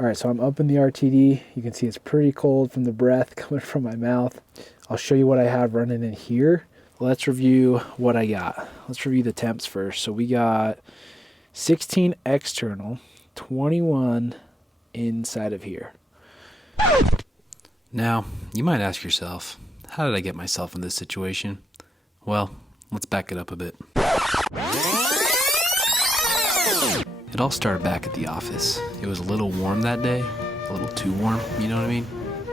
All right, so I'm up in the RTD. You can see it's pretty cold from the breath coming from my mouth. I'll show you what I have running in here. Let's review what I got. Let's review the temps first. So we got 16 external, 21 inside of here. Now, you might ask yourself, how did I get myself in this situation? Well, let's back it up a bit. It all started back at the office. It was a little warm that day, a little too warm, you know what I mean?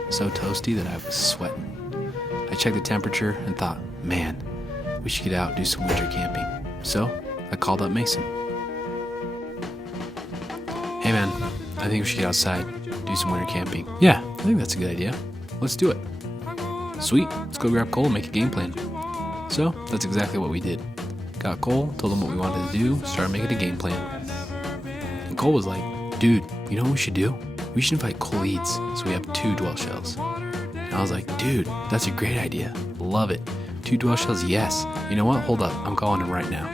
So toasty that I was sweating. I checked the temperature and thought, man, we should get out and do some winter camping. So I called up Mason. Hey man, I think we should get outside, do some winter camping. Yeah, I think that's a good idea. Let's do it. Sweet, let's go grab Cole and make a game plan. So that's exactly what we did. Got Cole, told him what we wanted to do, started making a game plan. And Cole was like, dude, you know what we should do? We should invite Cole Eats so we have 2 dwell shells. And I was like, dude, that's a great idea. Love it. 2 dwell shells, yes. You know what? Hold up, I'm calling him right now.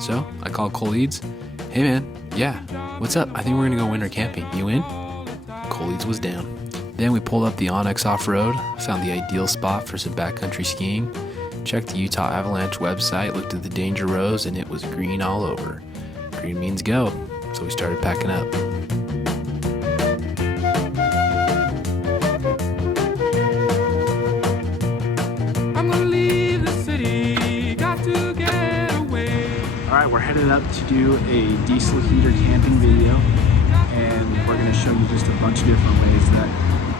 So I called Cole Eats. Hey man, yeah, what's up? I think we're gonna go winter camping. You in? Cole Eats was down. Then we pulled up the Onyx off-road, found the ideal spot for some backcountry skiing, checked the Utah Avalanche website, looked at the danger rows, and it was green all over. Green means go, so we started packing up. I'm gonna leave the city, got to get away. All right, we're headed up to do a diesel heater camping video, and we're gonna show you just a bunch of different ways that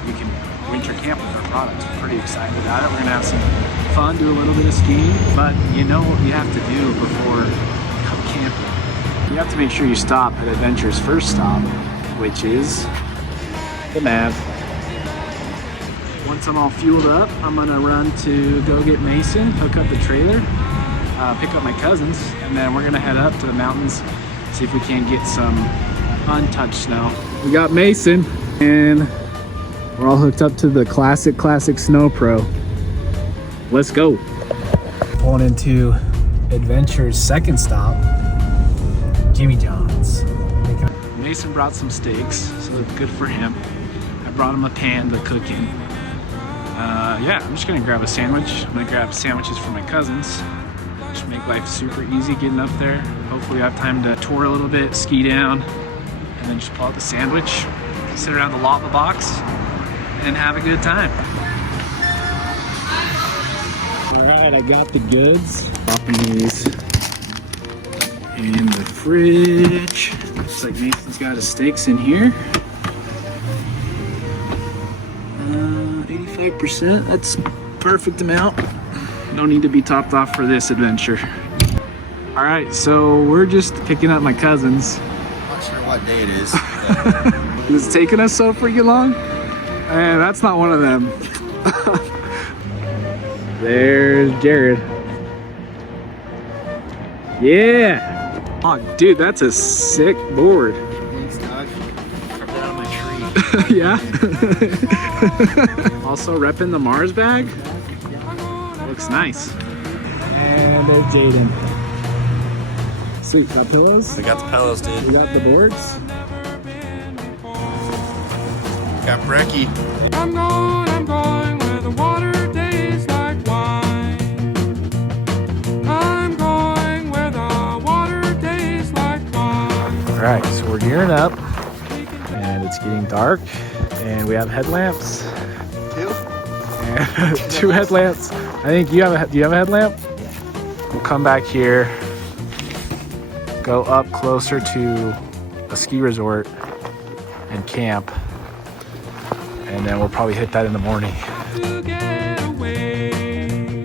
you can winter camp with our products. I'm pretty excited about it. We're gonna have some fun, do a little bit of skiing, but you know what you have to do before you come camping. You have to make sure you stop at Adventure's first stop, which is the Nav. Once I'm all fueled up, I'm gonna run to go get Mason, hook up the trailer, pick up my cousins, and then we're gonna head up to the mountains, see if we can get some untouched snow. We got Mason, and we're all hooked up to the classic Snow Pro. Let's go. Pulling into Adventure's second stop, Jimmy John's. Mason brought some steaks, so that's good for him. I brought him a pan to cook in. Yeah, I'm just gonna grab a sandwich. I'm gonna grab sandwiches for my cousins. Just make life super easy getting up there. Hopefully I have time to tour a little bit, ski down, and then just pull out the sandwich, sit around the lava box, and have a good time. All right, I got the goods. Popping these in the fridge. Looks like Mason's got his steaks in here. 85%, that's perfect amount. No need to be topped off for this adventure. All right, so we're just picking up my cousins. Not sure what day it is. It's taking us so freaking long? Man, that's not one of them. There's Jared. Yeah. Oh, dude, that's a sick board. Thanks, Doug. Carved it out of my tree. Yeah. Also repping the Mars bag. Looks nice. And there's Jaden. Sweet, got pillows? We got the pillows, dude. We got the boards. Got brekkie. I'm going where the water tastes like wine. I'm going where the water tastes like wine. All right, so we're gearing up, and it's getting dark, and we have headlamps. 2? And 2 headlamps. I think do you have a headlamp? We'll come back here, go up closer to a ski resort and camp, and then we'll probably hit that in the morning. To get away.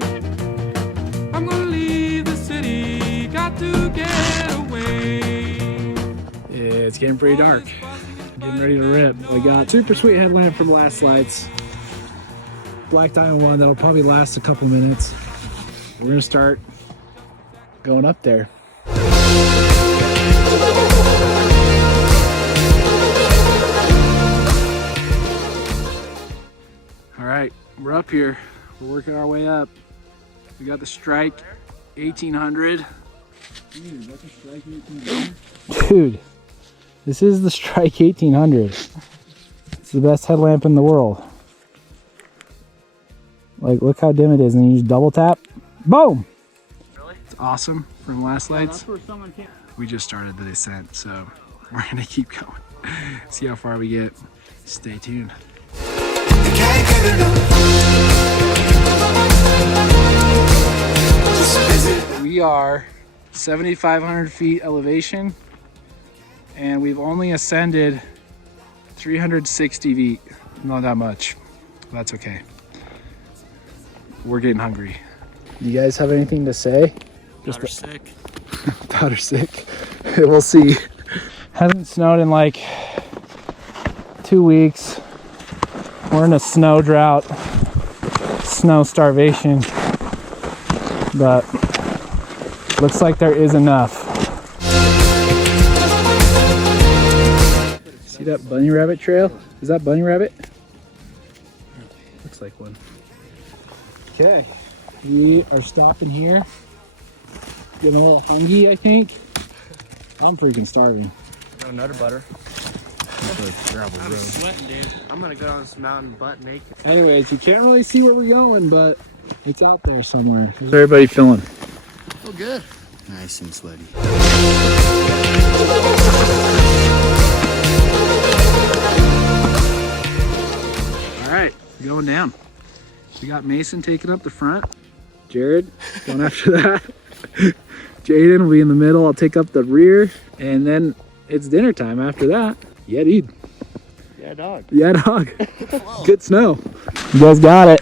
I'm gonna leave the city, got to get away. It's getting pretty dark. Getting ready to rip. We got super sweet headlamp from Last Lights. Black Diamond one that'll probably last a couple minutes. We're gonna start going up there. All right, we're up here. We're working our way up. We got the Strike 1800. Dude, that's a Strike 1800. Dude, This is the Strike 1800. It's the best headlamp in the world. Like, look how dim it is, and then you just double tap. Boom! Really? It's awesome from last lights. That's where someone came. We just started the descent, so we're gonna keep going. See how far we get. Stay tuned. We are 7,500 feet elevation, and we've only ascended 360 feet. Not that much. That's okay. We're getting hungry. You guys have anything to say? Daughter's sick. Daughter's sick. We'll see. Hasn't snowed in like 2 weeks. We're in a snow drought, snow starvation, but looks like there is enough. See that bunny rabbit trail? Is that bunny rabbit? Looks like one. Okay, we are stopping here. Getting a little hungry, I think. I'm freaking starving. No nutter butter. I'm sweating, dude. I'm gonna go down this mountain butt naked. Anyways, you can't really see where we're going, but it's out there somewhere. How's everybody feeling? Oh, good. Nice and sweaty. All right, going down. We got Mason taking up the front. Jared going after that. Jaden will be in the middle. I'll take up the rear, and then it's dinner time after that. Yeah, dude. Yeah, dog. Yeah, dog. Good snow. You guys got it.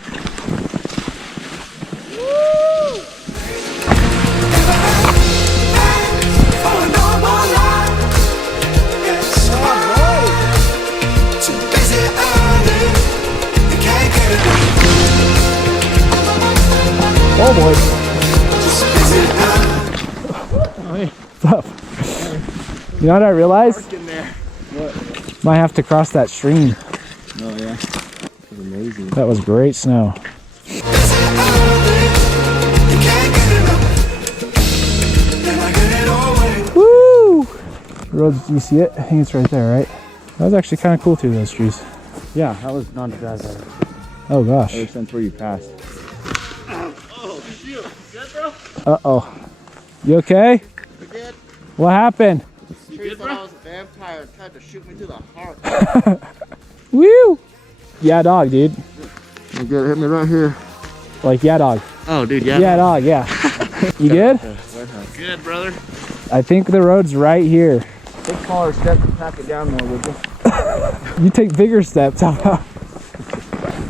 Oh boy. Hey, what's up? You know what I realized? Might have to cross that stream. Oh yeah. That was amazing. That was great snow. Woo! Road, do you see it? I think it's right there, right? That was actually kind of cool through those trees. Yeah, that was not a bad ride. Oh gosh. Ever since where you passed. Oh, shoot. Good, bro? Uh-oh. You okay? You good? What happened? Tree thought I was a vampire and tried to shoot me through the heart. Woo! Yeah, dog, dude. You good? Hit me right here. Like, yeah, dog. Oh, dude, yeah. Yeah, dog, yeah. You good? Good, brother. I think the road's right here. Take smaller steps and pack it down more, would you? You take bigger steps. How about?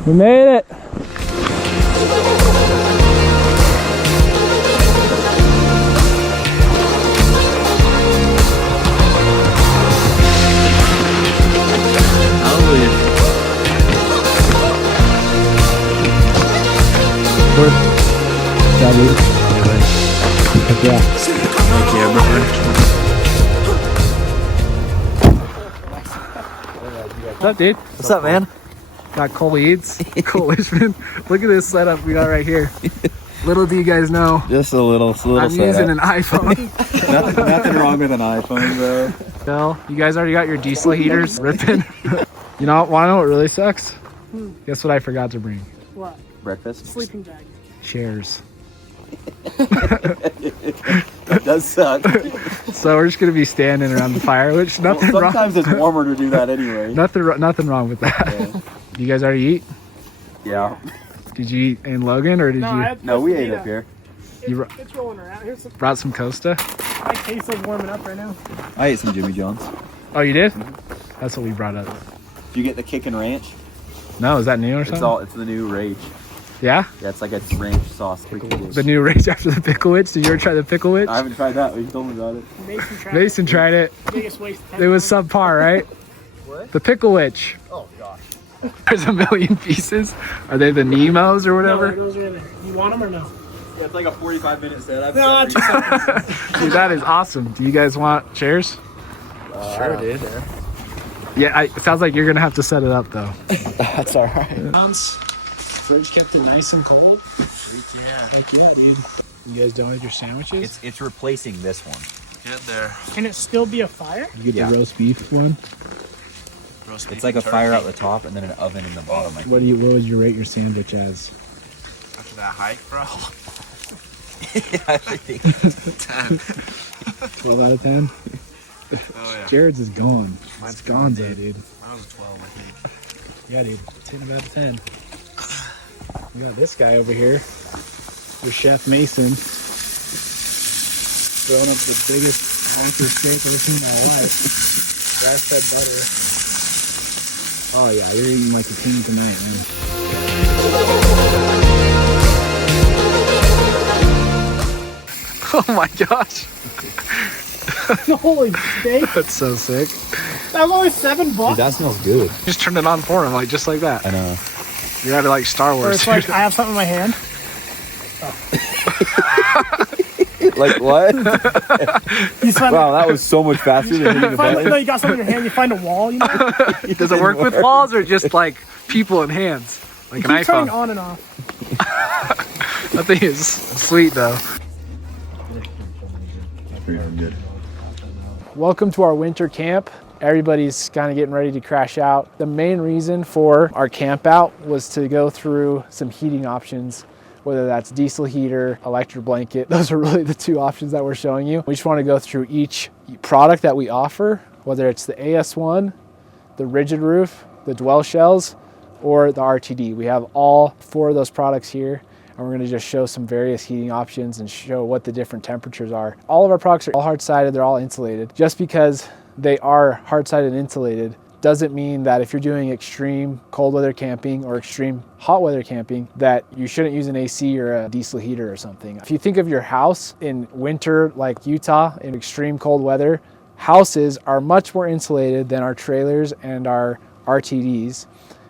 We made it. Yeah, dude. Heck yeah. Heck yeah, brother. What's up, dude? What's up, man? Got Cole Eads, Cole Ishman. Look at this setup we got right here. Little do you guys know, Just a little I'm using an iPhone. nothing wrong with an iPhone, bro. No, you guys already got your diesel heaters ripping. You know, wanna know what really sucks? Guess what I forgot to bring? What? Breakfast? Sleeping bag. Chairs. That does suck. So we're just gonna be standing around the fire, which nothing wrong. Sometimes it's warmer to do that anyway. Nothing wrong with that. Yeah. You guys already eat? Yeah. Did you eat in Logan or did No, we ate up here. You It's rolling around. Here's some. brought some Costa? My case like warming up right now. I ate some Jimmy John's. Oh, you did? That's what we brought up. Do you get the Kickin' Ranch? No, is that new or something? It's the new rage. Yeah? Yeah, it's like a ranch sauce. The new race after the pickle witch. Did you ever try the pickle witch? I haven't tried that, but you told me about it. Mason Tried it. Biggest waste of time. It was subpar, right? What? The pickle witch. Oh gosh. There's a million pieces. Are they the Nemos or No, whatever? those are in there. You want them or no? Yeah, it's like a 45-minute set. No, not 2 seconds. Dude, that is awesome. Do you guys want chairs? Sure, dude. Yeah, it sounds like you're gonna have to set it up though. That's all right. Fridge kept it nice and cold. Yeah. Heck yeah, dude. You guys done with your sandwiches? It's replacing this one. Get there. Can it still be a fire? You get the roast beef one. Roast It's beef like a and fire turkey. out the top and then an oven in the bottom. What would you rate your sandwich as? After that hike, bro. I think 10. 12 out of 10? Oh yeah. Jared's is gone. Mine's It's gone, gone, dude. Mine was a 12, I think. Yeah, dude. 10 out of 10. We got this guy over here. Your Chef Mason. Throwing up the biggest bunker steak I've ever seen in my life. Grass-fed butter. Oh yeah, you're eating like a king tonight, man. Oh my gosh. Holy steak. That's so sick. That was only $7. that smells good. Just turned it on for him, like just like that. I know. You're out of like Star Or Wars. it's like I have something in my hand. Like what? You find, Wow, that was so much faster than hitting the you, find, button. no, you got something in your hand. You find a wall. You know. Does it work with walls or just like people and hands? Like an Keep turning iPhone. on and off. That thing is sweet though. Good. Welcome to our winter camp. Everybody's kind of getting ready to crash out. The main reason for our camp out was to go through some heating options, whether that's diesel heater, electric blanket. Those are really the two options that we're showing you. We just want to go through each product that we offer, whether it's the AS-1, the rigid roof, the dwell shells, or the RTD. We have all four of those products here, and we're going to just show some various heating options and show what the different temperatures are. All of our products are all hard-sided, they're all insulated. Just because they are hard-sided and insulated doesn't mean that if you're doing extreme cold weather camping or extreme hot weather camping that you shouldn't use an AC or a diesel heater or something. If you think of your house in winter like Utah in extreme cold weather, houses are much more insulated than our trailers and our RTDs,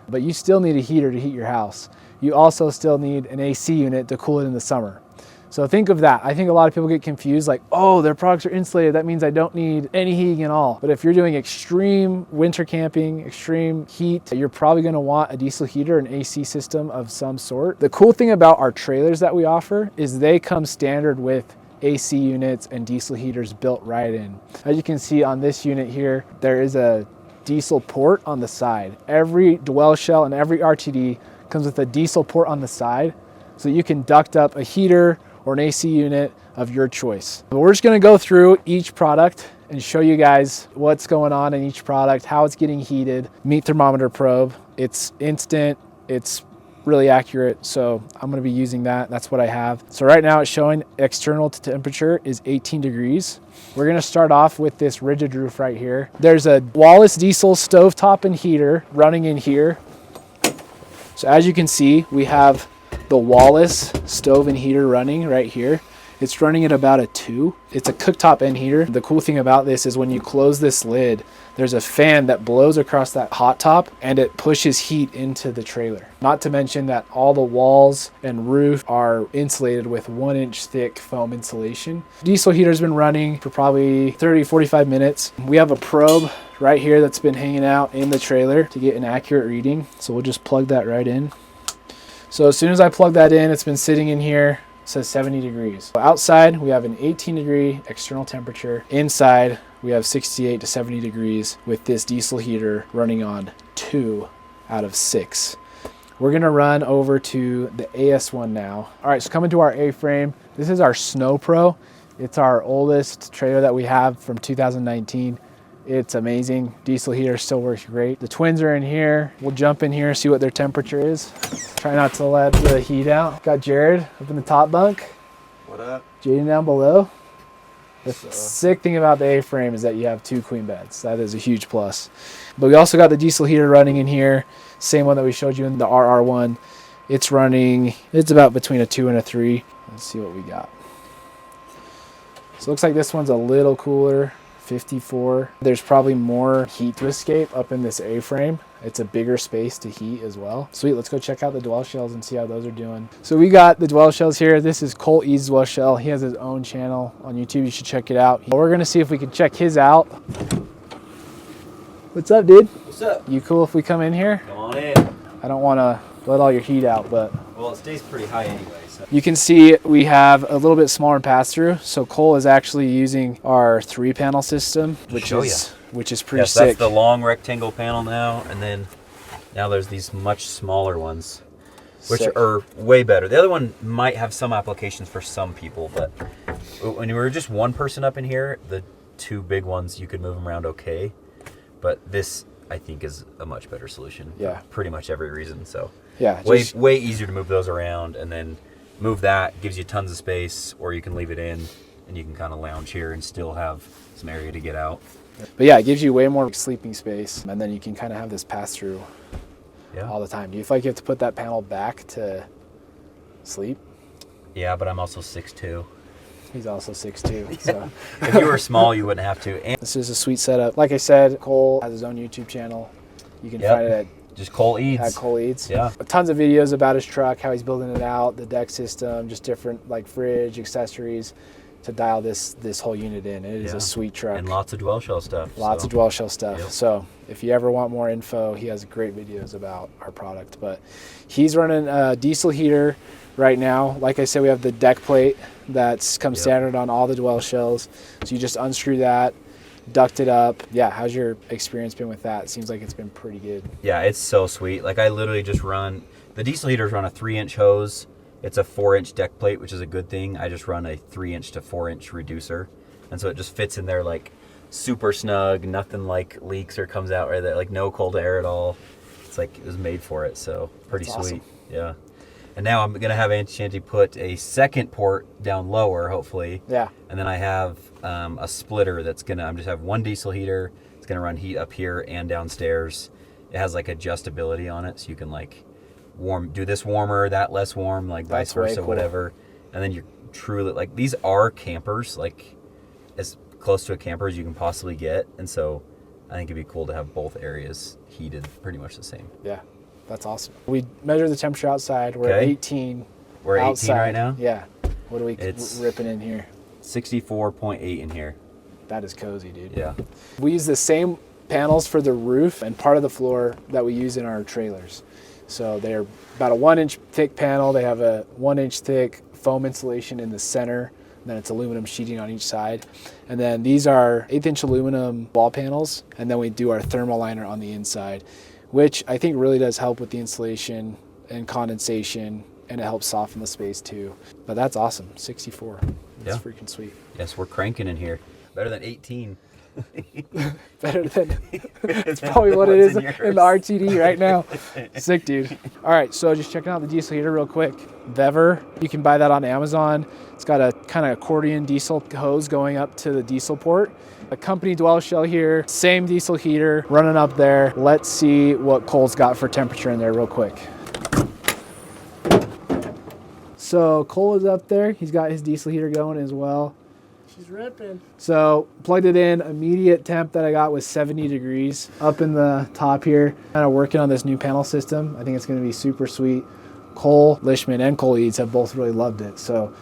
but you still need a heater to heat your house. You also still need an AC unit to cool it in the summer. So think of that. I think a lot of people get confused like, oh, their products are insulated. That means I don't need any heating at all. But if you're doing extreme winter camping, extreme heat, you're probably gonna want a diesel heater, an AC system of some sort. The cool thing about our trailers that we offer is they come standard with AC units and diesel heaters built right in. As you can see on this unit here, there is a diesel port on the side. Every dwell shell and every RTD comes with a diesel port on the side, so you can duct up a heater or an AC unit of your choice. But we're just gonna go through each product and show you guys what's going on in each product, how it's getting heated. Meat thermometer probe, it's instant, it's really accurate, so I'm gonna be using that. That's what I have. So right now it's showing external temperature is 18 degrees. We're gonna start off with this rigid roof right here. There's a Wallace diesel stovetop and heater running in here. So as you can see, we have the Wallace stove and heater running right here. It's running at about a 2. It's a cooktop end heater. The cool thing about this is when you close this lid, there's a fan that blows across that hot top and it pushes heat into the trailer. Not to mention that all the walls and roof are insulated with 1-inch thick foam insulation. Diesel heater's been running for probably 30-45 minutes. We have a probe right here that's been hanging out in the trailer to get an accurate reading. So we'll just plug that right in. So as soon as I plug that in, it's been sitting in here. It says 70 degrees. Outside, we have an 18-degree external temperature. Inside, we have 68 to 70 degrees with this diesel heater running on 2 out of 6. We're gonna run over to the AS-1 now. All right, so coming to our A-frame, this is our Snow Pro. It's our oldest trailer that we have from 2019. It's amazing. Diesel heater still works great. The twins are in here. We'll jump in here, see what their temperature is. Try not to let the heat out. Got Jared up in the top bunk. What up? Jaden down below. The sick thing about the A-frame is that you have 2 queen beds. That is a huge plus. But we also got the diesel heater running in here. Same one that we showed you in the RR-1. It's running, it's about between a 2 and a 3. Let's see what we got. So it looks like this one's a little cooler. 54. There's probably more heat to escape up in this A-frame. It's a bigger space to heat as well. Sweet, let's go check out the dwell shells and see how those are doing. So we got the dwell shells here. This is Colt E's dwell shell. He has his own channel on YouTube. You should check it out. We're gonna see if we can check his out. What's up, dude? What's up? You cool if we come in here? Come on in. I don't wanna let all your heat out, but Well, it stays pretty high anyways. You can see we have a little bit smaller pass-through. So Cole is actually using our 3-panel system, which is pretty Yes, sick. that's the long rectangle panel now, and then now there's these much smaller ones, which Sick. are way better. The other one might have some applications for some people, but when you were just one person up in here, the 2 big ones, you could move them around okay. But this, I think, is a much better solution Yeah. for pretty much every reason. So Yeah, way easier to move those around, and then move that, gives you tons of space, or you can leave it in, and you can kind of lounge here and still have some area to get out. But yeah, it gives you way more sleeping space, and then you can kind of have this pass-through all the time. Do you feel like you have to put that panel back to sleep? Yeah, but I'm also 6'2". He's also 6'2", so. If you were small, you wouldn't have to. And This is a sweet setup. Like I said, Cole has his own YouTube channel. You can find it at just Cole Eads. Cole Eads. Yeah. Tons of videos about his truck, how he's building it out, the deck system, just different like fridge, accessories to dial this whole unit in. It is a sweet truck. And lots of dwell shell stuff. Lots of dwell shell stuff. Yep. So if you ever want more info, he has great videos about our product. But he's running a diesel heater right now. Like I said, we have the deck plate that's come standard on all the dwell shells. So you just unscrew that, duct it up. Yeah, how's your experience been with that? It seems like it's been pretty good. Yeah, it's so sweet. Like I literally just run, the diesel heaters run a 3-inch hose. It's a 4-inch deck plate, which is a good thing. I just run a 3-inch to 4-inch reducer. And so it just fits in there like super snug, nothing like leaks or comes out right there, like no cold air at all. It's like it was made for it, so pretty That's sweet. awesome. Yeah. And now I'm gonna have Antishanty put a second port down lower, hopefully. Yeah. And then I have a splitter that's I'm just have one diesel heater. It's gonna run heat up here and downstairs. It has like adjustability on it, so you can like do this warmer, that less warm, like vice That's way versa, cool. whatever. And then you're truly like, these are campers, like as close to a camper as you can possibly get. And so I think it'd be cool to have both areas heated pretty much the same. Yeah, that's awesome. We measure the temperature outside. We're at 18. We're at 18 outside. right now? Yeah. What are we It's ripping in here? 64.8 in here. That is cozy, dude. Yeah. We use the same panels for the roof and part of the floor that we use in our trailers. So they're about a 1-inch thick panel. They have a 1-inch thick foam insulation in the center. And then it's aluminum sheeting on each side. And then these are 1/8-inch aluminum wall panels. And then we do our thermal liner on the inside, which I think really does help with the insulation and condensation, and it helps soften the space too. But that's awesome. 64. That's freaking sweet. Yes, we're cranking in here. Better than 18. Better than it's probably what it is in the RTD right now. Sick, dude. All right, so just checking out the diesel heater real quick. Vever, you can buy that on Amazon. It's got a kind of accordion diesel hose going up to the diesel port. A company dwell shell here, same diesel heater running up there. Let's see what Cole's got for temperature in there real quick. So Cole is up there. He's got his diesel heater going as well. She's ripping. So plugged it in, immediate temp that I got was 70 degrees up in the top here. Kind of working on this new panel system. I think it's going to be super sweet. Cole Lishman and Cole Eads have both really loved it. So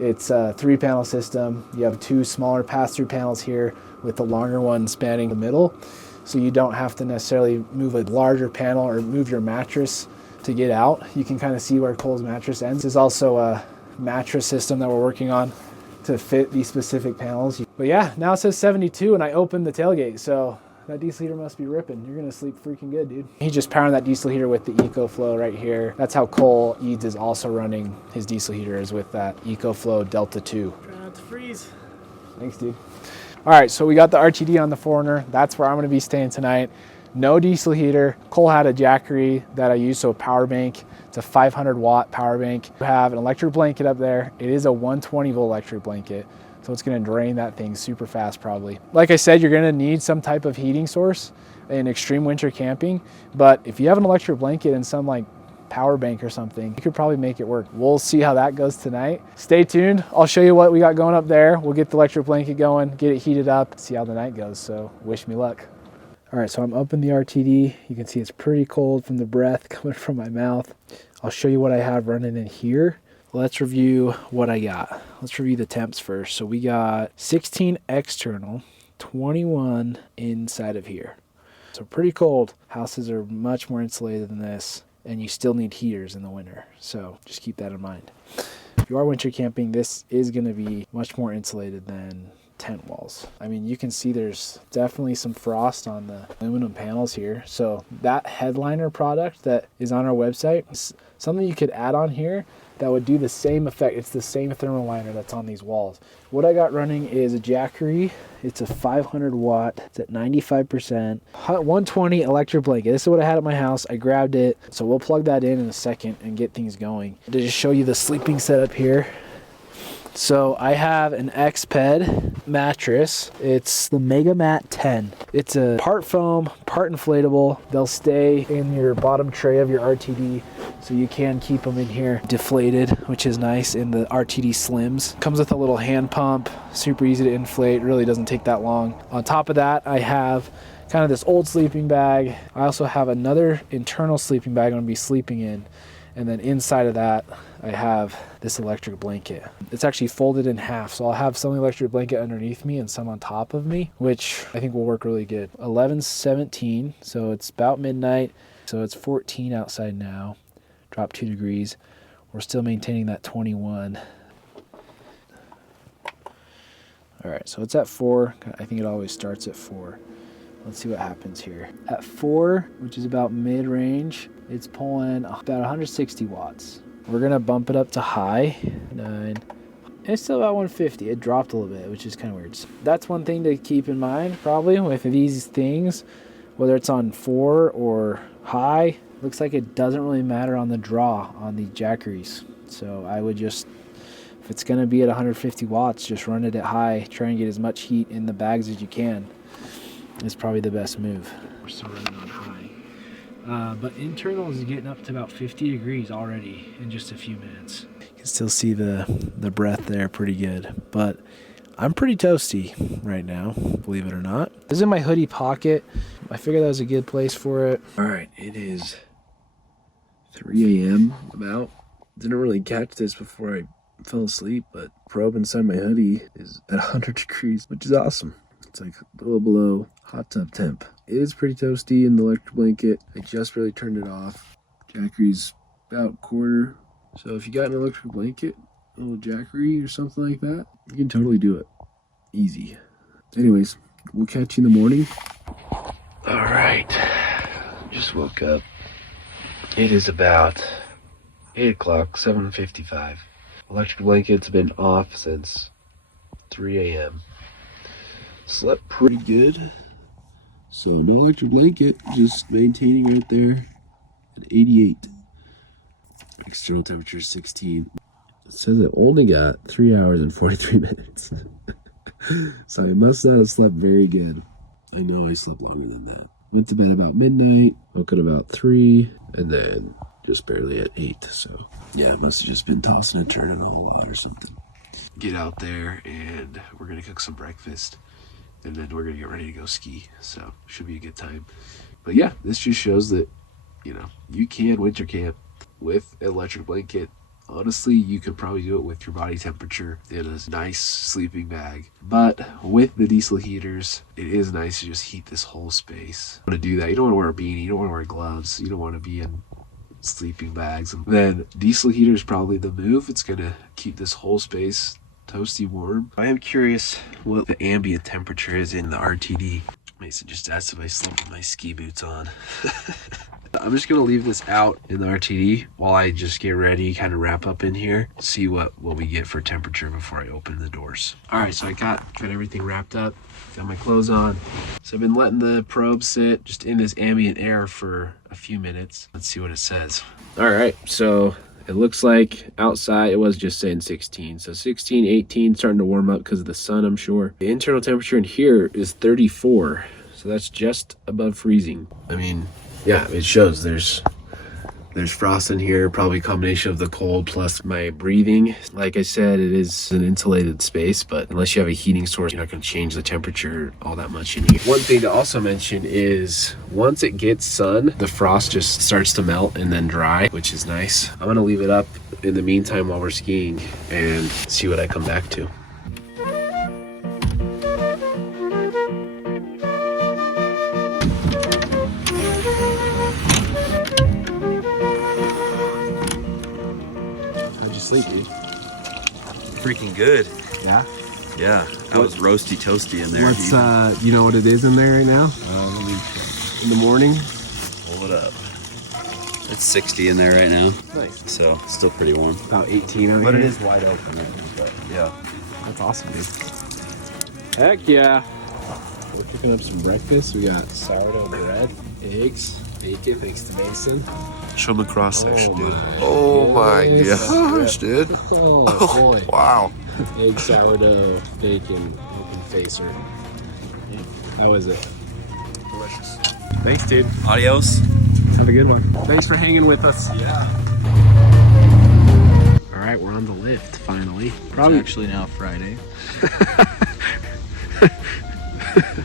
it's a 3-panel system. You have 2 smaller pass-through panels here with the longer one spanning the middle. So you don't have to necessarily move a larger panel or move your mattress to get out. You can kind of see where Cole's mattress ends. There's also a mattress system that we're working on to fit these specific panels. But yeah, now it says 72 and I opened the tailgate, so that diesel heater must be ripping. You're gonna sleep freaking good, dude. He's just powering that diesel heater with the EcoFlow right here. That's how Cole Eads is also running his diesel heater, is with that EcoFlow Delta 2. Try not to freeze. Thanks, dude. All right, so we got the RTD on the Foreigner. That's where I'm gonna be staying tonight. No diesel heater. Cole had a Jackery that I use, so a power bank. It's a 500-watt power bank. You have an electric blanket up there. It is a 120-volt electric blanket, so it's gonna drain that thing super fast probably. Like I said, you're gonna need some type of heating source in extreme winter camping, but if you have an electric blanket and some like power bank or something, you could probably make it work. We'll see how that goes tonight. Stay tuned. I'll show you what we got going up there. We'll get the electric blanket going, get it heated up, see how the night goes, so wish me luck. All right, so I'm up in the RTD. You can see it's pretty cold from the breath coming from my mouth. I'll show you what I have running in here. Let's review what I got. Let's review the temps first. So we got 16 external, 21 inside of here. So pretty cold. Houses are much more insulated than this, and you still need heaters in the winter. So just keep that in mind. you are winter camping, this is going to be much more insulated than tent walls. I mean, you can see there's definitely some frost on the aluminum panels here. So that headliner product that is on our website is something you could add on here that would do the same effect. It's the same thermal liner that's on these walls. What I got running is a Jackery. It's a 500 watt. It's at 95%. 120 electric blanket. This is what I had at my house. I grabbed it. So we'll plug that in a second and get things going. To just show you the sleeping setup here. So I have an X-Ped mattress. It's the Mega Mat 10. It's a part foam, part inflatable. They'll stay in your bottom tray of your RTD, so you can keep them in here deflated, which is nice in the RTD Slims. Comes with a little hand pump, super easy to inflate, really doesn't take that long. On top of that, I have kind of this old sleeping bag. I also have another internal sleeping bag I'm gonna be sleeping in. And then inside of that, I have this electric blanket. It's actually folded in half, so I'll have some electric blanket underneath me and some on top of me, which I think will work really good. 11:17, so it's about midnight, so it's 14 outside now. Dropped 2 degrees. We're still maintaining that 21. All right, so it's at 4. I think it always starts at 4. Let's see what happens here. At 4, which is about mid-range, it's pulling about 160 watts. We're gonna bump it up to high, 9. It's still about 150. It dropped a little bit, which is kind of weird. That's one thing to keep in mind, probably, with these things, whether it's on 4 or high. Looks like it doesn't really matter on the draw on the Jackeries. So I would just, if it's gonna be at 150 watts, just run it at high. Try and get as much heat in the bags as you can. Is probably the best move. We're still running on high. But internal is getting up to about 50 degrees already in just a few minutes. You can still see the breath there pretty good. But I'm pretty toasty right now, believe it or not. This is in my hoodie pocket. I figured that was a good place for it. All right, it is 3 a.m. about. Didn't really catch this before I fell asleep, but probe inside my hoodie is at 100 degrees, which is awesome. It's like a little below hot tub temp. It is pretty toasty in the electric blanket. I just barely turned it off. Jackery's about quarter. So if you got an electric blanket, a little Jackery or something like that, you can totally do it. Easy. Anyways, we'll catch you in the morning. All right. Just woke up. It is about 8 o'clock, 7:55. Electric blanket's been off since 3 a.m. Slept pretty good. So no electric blanket, just maintaining right there at 88. External temperature 16. It says it only got 3 hours and 43 minutes. So I must not have slept very good. I know I slept longer than that. Went to bed about midnight, woke at about 3, and then just barely at 8. So yeah, I must have just been tossing and turning a whole lot or something. Get out there and we're gonna cook some breakfast. And then we're gonna get ready to go ski. So should be a good time. But yeah, this just shows that, you know, you can winter camp with an electric blanket. Honestly, you could probably do it with your body temperature in a nice sleeping bag. But with the diesel heaters, it is nice to just heat this whole space. You want to do that. You don't want to wear a beanie. You don't want to wear gloves. You don't want to be in sleeping bags. And then diesel heater is probably the move. It's gonna keep this whole space toasty warm. I am curious what the ambient temperature is in the RTD. Mason just asked if I slept with my ski boots on. I'm just gonna leave this out in the RTD while I just get ready, kind of wrap up in here, see what we get for temperature before I open the doors. All right, so I got everything wrapped up, got my clothes on. So I've been letting the probe sit just in this ambient air for a few minutes. Let's see what it says. All right, so it looks like outside, it was just saying 16. So 16, 18, starting to warm up because of the sun, I'm sure. The internal temperature in here is 34. So that's just above freezing. I mean, yeah, it shows there's frost in here, probably a combination of the cold plus my breathing. Like I said, it is an insulated space, but unless you have a heating source, you're not gonna change the temperature all that much in here. One thing to also mention is once it gets sun, the frost just starts to melt and then dry, which is nice. I'm gonna leave it up in the meantime while we're skiing and see what I come back to. Sleep, dude. freaking good. Yeah. Yeah, that was roasty toasty in there. What's you know what it is in there right now? In the morning. Pull it up. It's 60 in there right now. Nice. So still pretty warm. About 18 out But here. it is wide open right now. But yeah. That's awesome, dude. Heck yeah. We're cooking up some breakfast. We got sourdough bread, eggs, bacon, thanks to Mason. Show them the cross section, dude. my Oh my goodness. gosh, dude. Oh boy. Wow. Egg, sourdough, bacon, facer. That was it. Delicious. Thanks, dude. Adios. Have a good one. Thanks for hanging with us. Yeah. All right, we're on the lift finally. Probably Actually now Friday.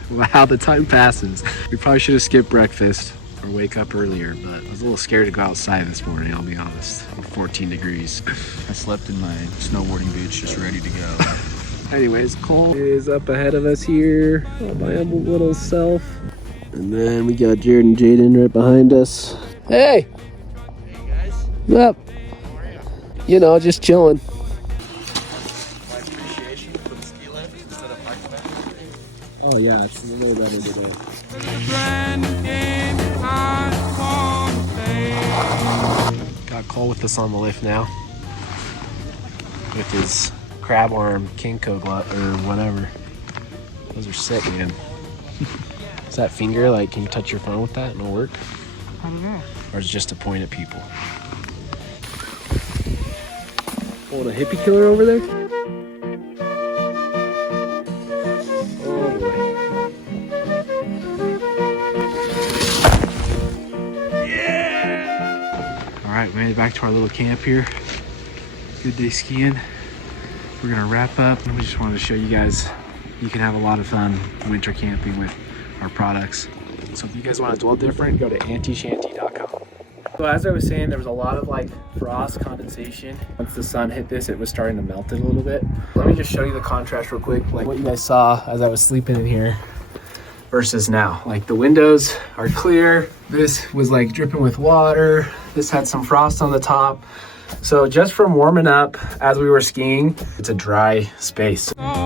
Wow, the time passes. We probably should have skipped breakfast or wake up earlier, but I was a little scared to go outside this morning, I'll be honest. 14 degrees. I slept in my snowboarding boots just ready to go. Anyways, Cole is up ahead of us here all by a little self. And then we got Jared and Jaden right behind us. Hey! Hey guys, What's up? how are you? You know, just chilling. My appreciation for the ski lift instead of bike lift. Oh yeah, it's a little better today. Brand new game I wanna play. Got Cole with us on the lift now. With his crab arm Kinko glove or whatever. Those are sick, man. Is that finger like, can you touch your phone with that and it'll work? I don't know. Or is it just to point at people? Pulling a hippie killer over there? Oh boy. Yeah! Alright, we made it back to our little camp here. Good day skiing. We're gonna wrap up and we just wanted to show you guys you can have a lot of fun winter camping with our products. So if you guys want to dwell different, go to ANTISHANTY.com. So as I was saying, there was a lot of like frost condensation. Once the sun hit this, it was starting to melt it a little bit. Let me just show you the contrast real quick, like what you guys saw as I was sleeping in here versus now. Like the windows are clear. This was like dripping with water. This had some frost on the top. So just from warming up as we were skiing, it's a dry space. Oh,